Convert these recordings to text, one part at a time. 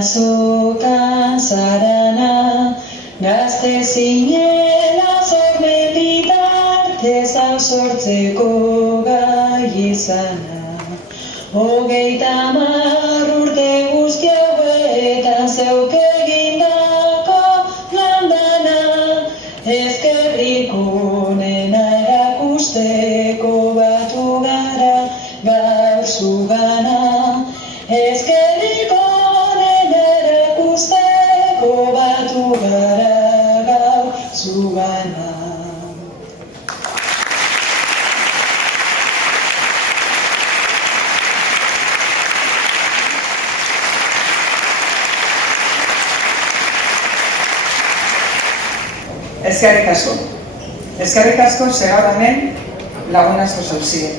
azokan zarana, gazte zinela zormen bitartez sortzeko gai izana. 30 urte guzti hauetan zeuk egindako landana, ezkerrik onena erakusteko batu gara gaur zugana. Ezkerrik onena erakusteko batu gara gaur zugana. Eskerrik asko gaur hemen lagun asko zauzide.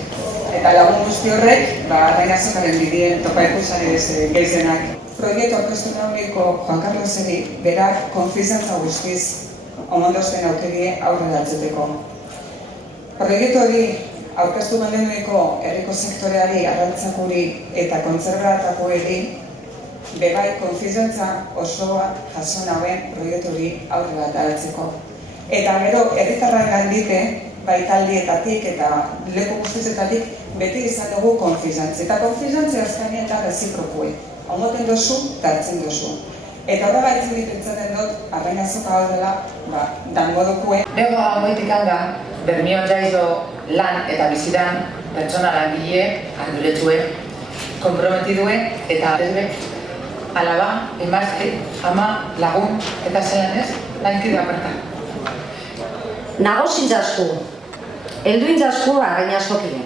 Eta lagun guzti horrek, Arrain Azokaren bideen topa ikusari geizenak. Proiektu aurkeztu nahuneko Juan Carloseri berak konfizantza guztiz omondosten aukerie aurrera atzeteko. Proiektu hori aurkeztu nahuneko herriko sektoreari, arrantzakuri eta kontzerbatakoeri bebai konfizantza osoa jaso nauen proiektu hori aurrera ateratzeko. Eta gero, herritarrak gandike, bai taldietatik eta leku guztizetatik beti izan dugu konfizantzi. Eta konfizantzi azkanean eta reziprokue. Omoten dozu, tartzen dozu. Eta horrela itzen ditentzaten dut, Arrain Azoka hau dela, dango dokue. Nego goitik handa, Bermion jaizo lan eta bizidan, pertsona langile, arduretxue, komprometidue eta desbek, alaba, emazte, ama, lagun eta zelan ez, lankide aparta. Nagozin zasku, helduin zasku Arrain Azokile.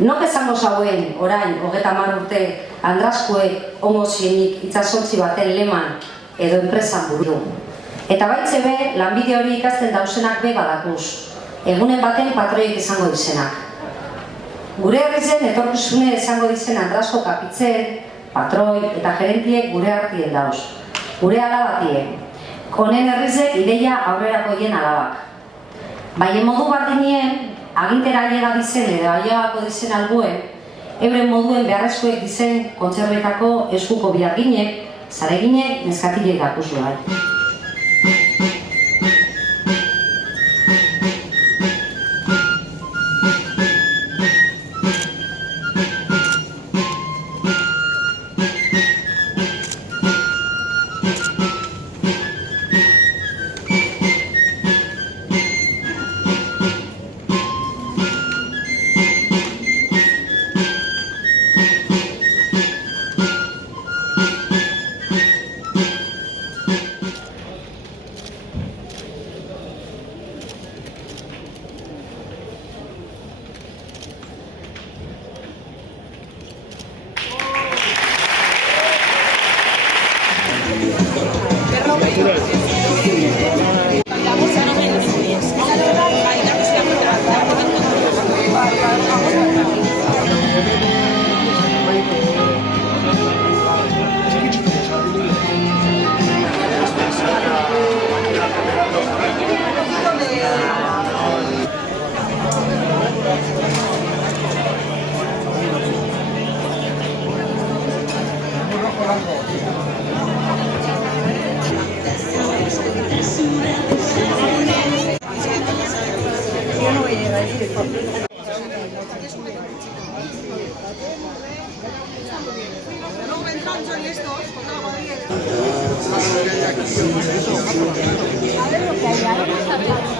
Nok esango zauen orain 30 urte Andraskoek ongo zienik itsasontzi baten leman edo enpresan buru. Eta baitze be, lanbide hori ikasten dausenak be badakuz, egunen baten patroiek izango dizenak. Gure herrizen etorkizune izango dizen Andrasko kapitzen, patroi eta gerentiek gure hartien dauz. Gure alabatiek, honen herrizek ideia aurrerako hien alabak. Baina modu bardinien, agintera ailega dizen edo ailegako dizen albuen, euren moduen beharrezkoek dizen kontzerbetako eskuko biharginek, zareginek, neskatilek dakuzua. A ver lo que hay ahí.